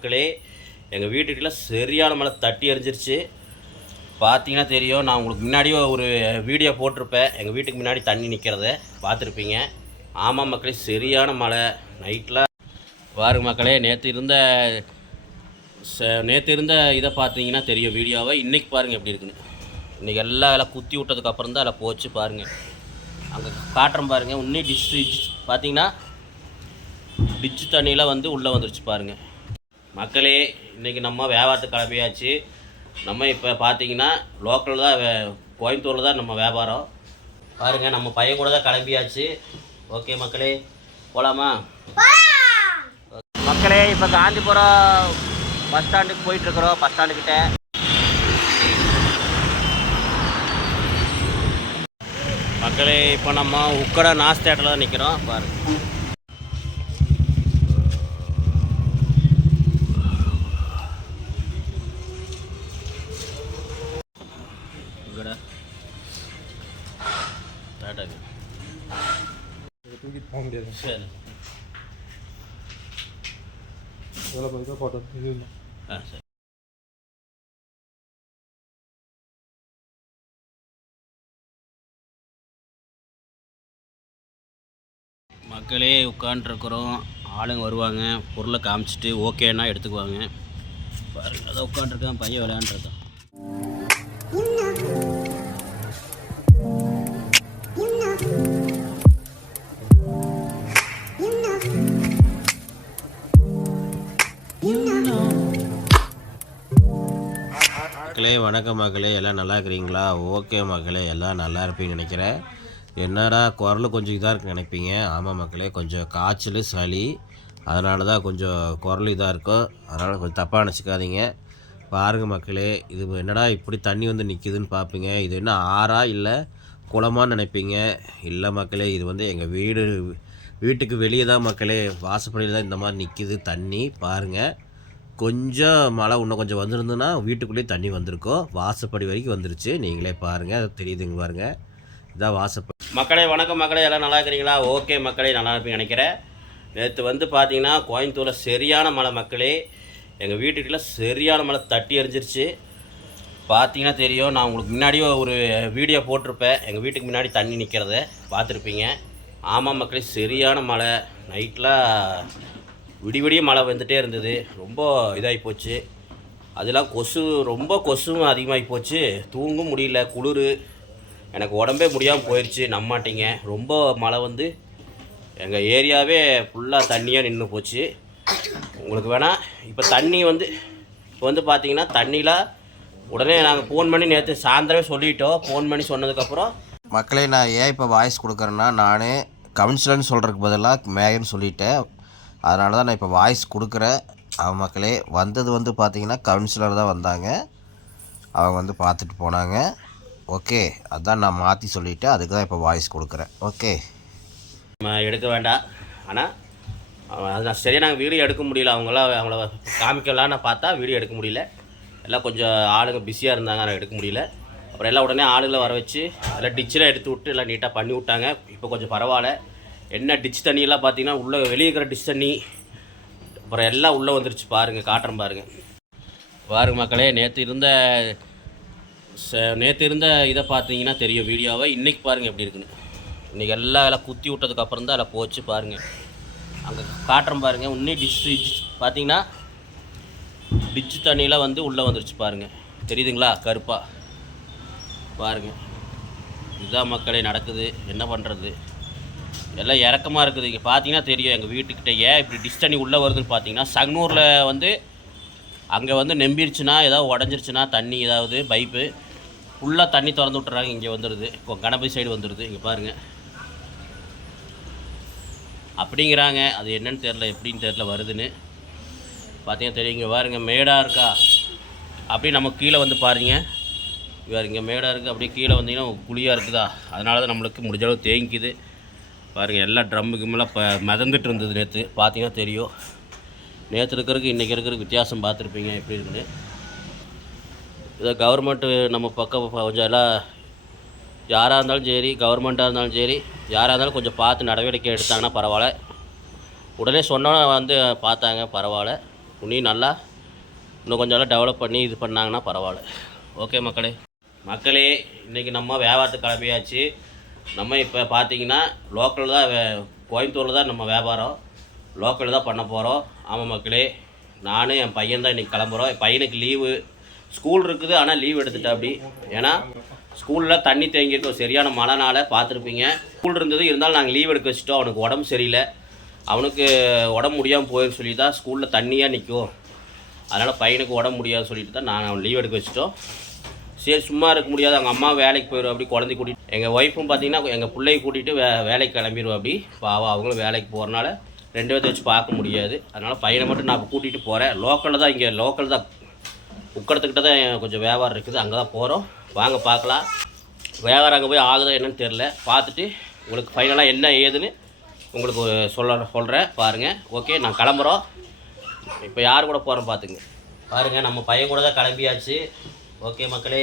மக்களே, எங்கள் வீட்டுக்குள்ள சரியான மழை தட்டி எறிஞ்சிருச்சு. பார்த்தீங்கன்னா தெரியும். நான் உங்களுக்கு முன்னாடியே ஒரு வீடியோ போட்டிருப்பேன். எங்கள் வீட்டுக்கு முன்னாடி தண்ணி நிற்கிறத பார்த்துருப்பீங்க. ஆமாம் மக்களே, சரியான மழை நைட்டில். பாருங்க மக்களே, நேற்று இருந்த இதை பார்த்தீங்கன்னா தெரியும் வீடியோவை. இன்றைக்கி பாருங்கள் எப்படி இருக்குன்னு. இன்றைக்கி எல்லாம் குத்தி விட்டதுக்கப்புறம் தான் எல்லாம் போச்சு பாருங்கள். அங்கே காட்டுறோம் பாருங்கள். இன்னும் டிச் பார்த்தீங்கன்னா டிச்சு தண்ணியெலாம் உள்ளே வந்துருச்சு பாருங்கள். மக்களே, இன்றைக்கி நம்ம வியாபாரத்துக்கு கிளம்பியாச்சு. நம்ம இப்போ பார்த்தீங்கன்னா லோக்கல் தான், கோயம்புத்தூரில் தான் நம்ம வியாபாரம். பாருங்கள், நம்ம பையன் கூட தான் கிளம்பியாச்சு. ஓகே மக்களே, போகலாமா? மக்களே, இப்போ காந்திபுரம் பஸ் ஸ்டாண்டுக்கு போயிட்டுருக்குறோம். பஸ் ஸ்டாண்டுக்கிட்ட மக்களே, இப்போ நம்ம உக்கடை நாஸ் தேட்டரில் தான் நிற்கிறோம். பாருங்கள், போக முடியாது. சரி, ஃபோட்டோ இது சரி. மக்களே, உட்காண்ட்ருக்குறோம். ஆளுங்க வருவாங்க, பொருளை காமிச்சிட்டு ஓகேன்னா எடுத்துக்குவாங்க. பாருங்கள், அதை உட்காண்ட்ருக்கேன், பையன் விளையாண்டுருக்கான். மக்களே, வணக்கம் மக்களே, எல்லாம் நல்லா இருக்கிறீங்களா? ஓகே மக்களே, எல்லாம் நல்லா இருப்பீங்கன்னு நினைக்கிறேன். என்னடா குரல் கொஞ்சம் இதாக இருக்குன்னு நினைப்பீங்க. ஆமாம் மக்களே, கொஞ்சம் காய்ச்சல் சளி, அதனால தான் கொஞ்சம் குரல் இதாக இருக்கும். அதனால் கொஞ்சம் தப்பாக நினச்சிக்காதீங்க. பாருங்கள் மக்களே, இது என்னடா இப்படி தண்ணி நிற்கிதுன்னு பார்ப்பீங்க. இது என்ன ஆறா இல்லை குளமான்னு நினைப்பீங்க. இல்லை மக்களே, இது எங்கள் வீட்டுக்கு வெளியே தான் மக்களே, வாசப்படியில் தான் இந்த மாதிரி நிற்கிது தண்ணி. பாருங்கள், கொஞ்சம் மழை இன்னும் கொஞ்சம் வந்திருந்துன்னா வீட்டுக்குள்ளேயே தண்ணி வந்திருக்கும். வாசப்படி வரைக்கும் வந்துருச்சு. நீங்களே பாருங்கள், அது தெரியுதுங்க பாருங்கள். இதான் வாசப்படி. மக்களே, வணக்கம் மக்களே, எல்லாம் நல்லா இருக்கிறீங்களா? ஓகே மக்களே, நல்லா இருப்பீங்க நினைக்கிறேன். நேற்று பார்த்தீங்கன்னா கோயம்புத்தூரில் சரியான மழை மக்களே. எங்கள் வீட்டுக்குள்ள சரியான மழை தட்டி எறிஞ்சிருச்சு. பார்த்தீங்கன்னா தெரியும். நான் உங்களுக்கு முன்னாடியே ஒரு வீடியோ போட்டிருப்பேன். எங்கள் வீட்டுக்கு முன்னாடி தண்ணி நிற்கிறத பார்த்துருப்பீங்க. ஆமாம் மக்களே, சரியான மழை நைட்டில் விடிய மழை வந்துகிட்டே இருந்தது. ரொம்ப இதாகி போச்சு. அதெல்லாம் ரொம்ப கொசுவும் அதிகமாகி போச்சு. தூங்க முடியல, குளிர், எனக்கு உடம்பே முடியாமல் போயிடுச்சு. நம்மாட்டிங்க ரொம்ப மழை எங்கள் ஏரியாவே ஃபுல்லாக தண்ணியாக நின்று போச்சு. உங்களுக்கு வேணால் இப்போ தண்ணி இப்போ பார்த்தீங்கன்னா தண்ணியில் உடனே நாங்கள் ஃபோன் பண்ணி நேற்று சாயந்தரமே சொல்லிட்டோம். ஃபோன் பண்ணி சொன்னதுக்கப்புறம் மக்களே, நான் ஏன் இப்போ வாய்ஸ் கொடுக்குறேன்னா, நான் கவுன்சிலர்னு சொல்கிறதுக்கு பதிலாக மேயர்னு சொல்லிட்டேன். அதனால தான் நான் இப்போ வாய்ஸ் கொடுக்குறேன். மக்களே, வந்தது பார்த்தீங்கன்னா கவுன்சிலர் தான் வந்தாங்க. அவங்க பார்த்துட்டு போனாங்க. ஓகே, அதான் நான் மாற்றி சொல்லிவிட்டேன். அதுக்கு தான் இப்போ வாய்ஸ் கொடுக்குறேன். ஓகே, எடுக்க வேண்டாம். ஆனால் அது சரியாக நாங்கள் வீடியோ எடுக்க முடியல. அவங்கள காமிக்கலான்னு பார்த்தா வீடியோ எடுக்க முடியல. எல்லாம் கொஞ்சம் ஆளுங்க பிஸியாக இருந்தாங்க, நான் எடுக்க முடியல. அப்புறம் எல்லாம் உடனே ஆளுகளை வர வச்சு எல்லாம் டிச்செலாம் எடுத்து விட்டு எல்லாம் நீட்டாக பண்ணி விட்டாங்க. இப்போ கொஞ்சம் பரவாயில்ல. என்ன டிச் தண்ணியெல்லாம் பார்த்தீங்கன்னா உள்ளே வெளியே இருக்கிற டிச் தண்ணி அப்புறம் எல்லாம் உள்ளே வந்துருச்சு. பாருங்கள், காட்டுறேன் பாருங்கள் மக்களே. நேற்று இருந்த இதை பார்த்தீங்கன்னா தெரியும் வீடியோவை. இன்றைக்கி பாருங்கள் எப்படி இருக்குன்னு. இன்றைக்கி எல்லாம் குத்தி விட்டதுக்கப்புறம் தான் எல்லாம் போச்சு பாருங்கள். அங்கே காட்டுறேன் பாருங்கள். இன்னும் டிச் பார்த்தீங்கன்னா டிச்சு தண்ணியெலாம் உள்ளே வந்துருச்சு பாருங்கள். தெரியுதுங்களா? கருப்பாக பாருங்கள். இதுதான் மக்களே நடக்குது. என்ன பண்ணுறது, எல்லாம் இறக்கமாக இருக்குது. இங்கே பார்த்தீங்கன்னா தெரியும் எங்கள் வீட்டுக்கிட்ட ஏன் இப்படி டிஷ் தண்ணி உள்ளே வருதுன்னு பார்த்தீங்கன்னா, சங்கனூரில் அங்கே நம்பிருச்சுன்னா, ஏதாவது உடஞ்சிருச்சுன்னா தண்ணி, ஏதாவது பைப்பு ஃபுல்லாக தண்ணி திறந்து விட்டுறாங்க. இங்கே வந்துடுது. இப்போ கணபதி சைடு வந்துடுது. இங்கே பாருங்கள் அப்படிங்கிறாங்க. அது என்னன்னு தெரில, எப்படின்னு தெரில வருதுன்னு பார்த்தீங்கன்னா தெரியும். இங்கே பாருங்கள், மேடாக இருக்கா அப்படி நம்ம கீழே பாருங்க. வேறு இங்கே மேடாக இருக்குது. அப்படியே கீழே வந்தீங்கன்னா குழியாக இருக்குதா, அதனால தான் நம்மளுக்கு முடிஞ்ச அளவு தேங்கிக்குது. பாருங்கள், எல்லாம் ட்ரம்முக்கு மேலே மிதந்துட்டு இருந்தது. நேற்று பார்த்தீங்கன்னா தெரியும். நேற்று இருக்கிறதுக்கு இன்றைக்கி இருக்கிறதுக்கு வித்தியாசம் பார்த்துருப்பீங்க எப்படி இருக்குன்னு. இதை கவர்மெண்ட்டு நம்ம பக்கம் கொஞ்சம் எல்லாம் யாராக இருந்தாலும் சரி, கவர்மெண்ட்டாக இருந்தாலும் சரி, யாராக இருந்தாலும் கொஞ்சம் பார்த்து நடவடிக்கை எடுத்தாங்கன்னா பரவாயில்ல. உடனே சொன்னால் பார்த்தாங்க, பரவாயில்ல. இன்னும் நல்லா இன்னும் கொஞ்சம் நல்லா டெவலப் பண்ணி இது பண்ணாங்கன்னா பரவாயில்ல. ஓகே மக்களே இன்றைக்கி நம்ம வியாபாரத்துக்கு கிளம்பியாச்சு. நம்ம இப்போ பார்த்தீங்கன்னா லோக்கல் தான், கோயம்புத்தூரில் தான் நம்ம வியாபாரம் லோக்கல் தான் பண்ண போகிறோம். ஆமாம் மக்களே, நானும் என் பையன் தான் இன்றைக்கி கிளம்புறோம். என் பையனுக்கு லீவு, ஸ்கூல் இருக்குது, ஆனால் லீவ் எடுத்துட்டா அப்படி. ஏன்னா ஸ்கூலில் தண்ணி தேங்கியிருக்கோம், சரியான மழைனால பார்த்துருப்பீங்க. ஸ்கூல் இருந்தது, இருந்தாலும் நாங்கள் லீவ் எடுக்க வச்சுட்டோம். அவனுக்கு உடம்பு சரியில்லை, அவனுக்கு உடம்பு முடியாமல் போயிரு சொல்லி தான் ஸ்கூலில் தண்ணியாக நிற்கும். அதனால் பையனுக்கு உடம்பு முடியாதுன்னு சொல்லிட்டு தான் நாங்கள் அவன் லீவ் எடுக்க வச்சுட்டோம். சரி சும்மா இருக்க முடியாது, அவங்க அம்மா வேலைக்கு போயிடும் அப்படி, குழந்தை கூட்டிகிட்டு. எங்கள் ஒய்ஃபும் பார்த்தீங்கன்னா எங்கள் பிள்ளையை கூட்டிகிட்டு வேலைக்கு கிளம்பிடுவோம் அப்படி. பாவம் அவங்களும் வேலைக்கு போகிறனால 2 பேர்த்த வச்சு பார்க்க முடியாது. அதனால் பையனை மட்டும் நான் இப்போ கூட்டிகிட்டு போகிறேன். லோக்கலில் தான், இங்கே லோக்கல் தான், உக்கடத்துக்கிட்ட தான் கொஞ்சம் வியாபாரம் இருக்குது, அங்கே தான் போகிறோம். வாங்க பார்க்கலாம். வியாபாரம் அங்கே போய் ஆகுதா என்னன்னு தெரில, பார்த்துட்டு உங்களுக்கு ஃபைனலாக என்ன ஏதுன்னு உங்களுக்கு சொல்கிறேன் பாருங்கள். ஓகே, நான் கிளம்புறோம். இப்போ யார் கூட போகிறோம் பார்த்துங்க. பாருங்கள், நம்ம பையன் கூட தான் கிளம்பியாச்சு. ஓகே மக்களே,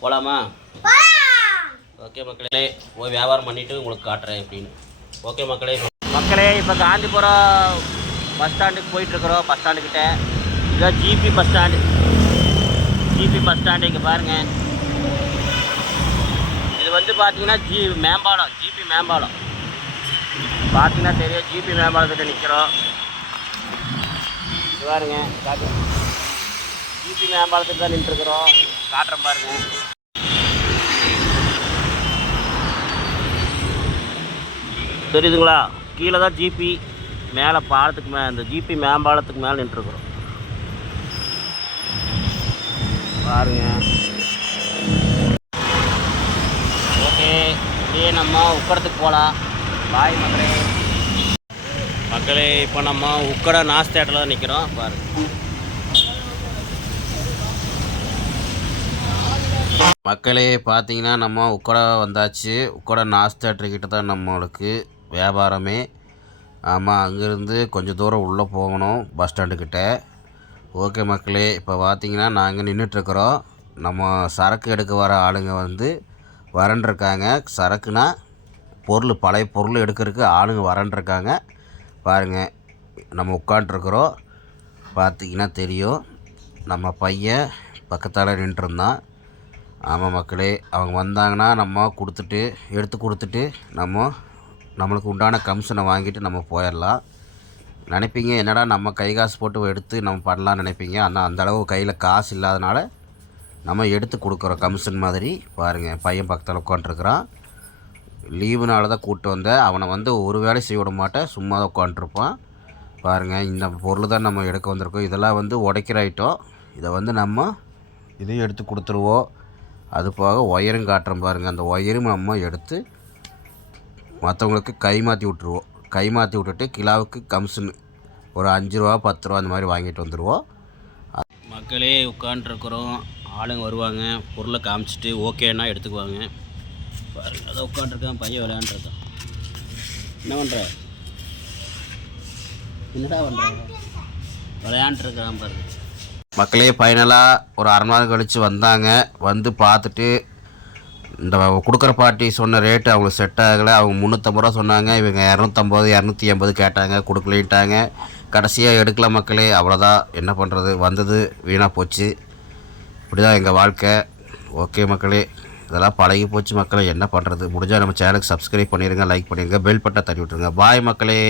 போகலாமா? ஓகே மக்களே, போய் வியாபாரம் பண்ணிவிட்டு உங்களுக்கு காட்டுறேன் எப்படின்னு. ஓகே மக்களே இப்போ காந்திபுரம் பஸ் ஸ்டாண்டுக்கு போயிட்டுருக்குறோம். பஸ் ஸ்டாண்டுக்கிட்ட இதான் ஜிபி பஸ் ஸ்டாண்டு. இங்கே பாருங்கள், இது வந்து பார்த்தீங்கன்னா மேம்பாலம், ஜிபி மேம்பாலம் பார்த்தீங்கன்னா தெரியும். ஜிபி மேம்பாலத்துக்கிட்ட நிற்கிறோம். இது பாருங்க, காட்டு ஜிபி மேம்பாலத்துக்கு தான் நின்றுருக்குறோம். காட்டுறேன் பாருங்கள். தெரியுதுங்களா? கீழே தான் ஜிபி, மேலே பாலத்துக்கு மேலே, இந்த ஜிபி மேம்பாலத்துக்கு மேலே நின்றுருக்குறோம் பாருங்க. ஓகே, இப்படியே நம்ம உக்கடத்துக்கு போகலாம். பாய் மக்களே, இப்போ நம்ம உக்கடை நாஸ் தேட்டரில் தான் நிற்கிறோம் பாருங்க. மக்களே பார்த்தீங்கன்னா நம்ம உக்கடை வந்தாச்சு. உக்கடை நாஸ் தேட்டர்கிட்ட தான் நம்மளுக்கு வியாபாரமே. ஆமாம், அங்கேருந்து கொஞ்சம் தூரம் உள்ளே போகணும் பஸ் ஸ்டாண்டுக்கிட்ட. ஓகே மக்களே, இப்போ பார்த்தீங்கன்னா நாங்கள் நின்றுட்டுருக்குறோம். நம்ம சரக்கு எடுக்க வர ஆளுங்க வந்து வரன்ருக்காங்க. சரக்குனா பொருள், பழைய பொருள் எடுக்கிறதுக்கு ஆளுங்க வரன்ருக்காங்க. பாருங்கள், நம்ம உட்காண்ட்ருக்குறோம். பார்த்தீங்கன்னா தெரியும், நம்ம பையன் பக்கத்தால் நின்றுருந்தான். ஆமாம் மக்களே, அவங்க வந்தாங்கன்னா நம்ம எடுத்து கொடுத்துட்டு நம்மளுக்கு உண்டான கமிஷனை வாங்கிட்டு நம்ம போயிடலாம். நினைப்பீங்க என்னடா நம்ம கை காசு போட்டு எடுத்து நம்ம பண்ணலான்னு நினைப்பீங்க. ஆனால் அந்தளவு கையில் காசு இல்லாதனால நம்ம எடுத்து கொடுக்குறோம் கமிஷன் மாதிரி. பாருங்கள், பையன் பக்கத்தில் உட்காண்ட்ருக்குறான். லீவுனால தான் கூப்பிட்டு வந்தேன். அவனை வந்து ஒரு வேலை செய்ய விட மாட்டேன், சும்மா தான் உட்காண்ட்ருப்பான். பாருங்கள், இந்த பொருள் தான் நம்ம எடுக்க வந்திருக்கோம். இதெல்லாம் வந்து உடைக்கிற ஐட்டம். இதை வந்து நம்ம இதையும் எடுத்து கொடுத்துருவோம். அது போக ஒயரும் காட்டுறோம் பாருங்கள். அந்த ஒயரும் நம்ம எடுத்து மற்றவங்களுக்கு கை மாற்றி விட்ருவோம். கை மாற்றி விட்டுட்டு கிலோவுக்கு கமிஷன் ஒரு 5 ரூபா 10 ரூபா அந்த மாதிரி வாங்கிட்டு வந்துடுவோம். மக்களே உட்காண்ட்ருக்குறோம். ஆளுங்க வருவாங்க, பொருளை காமிச்சிட்டு ஓகேன்னா எடுத்துக்குவாங்க. பாருங்கள், அதை உட்காண்ட்ருக்கான் பையன், விளையாண்டுருக்கான். என்ன பண்ணுற? என்னடா பண்ணுறாங்க? விளையாண்டுருக்கான் பாருங்கள். மக்களே ஃபைனலாக ஒரு அரை மணி நேரம் கழித்து வந்தாங்க. வந்து பார்த்துட்டு இந்த கொடுக்குற பார்ட்டி சொன்ன ரேட்டு அவங்களுக்கு செட் ஆகலை. அவங்க 350 ரூபா சொன்னாங்க, இவங்க 250 280 கேட்டாங்க, கொடுக்கலிட்டாங்க. கடைசியாக எடுக்கல மக்களே. அவ்வளோதான், என்ன பண்ணுறது, வந்தது வீணாக போச்சு. இப்படி தான் எங்கள் வாழ்க்கை. ஓகே மக்களே, இதெல்லாம் பழகி போச்சு மக்களே, என்ன பண்ணுறது. முடிஞ்சால் நம்ம சேனலுக்கு சப்ஸ்கிரைப் பண்ணிடுங்க, லைக் பண்ணிடுங்க, பெல் பட்டனை தட்டி விட்டுருங்க. பாய் மக்களே.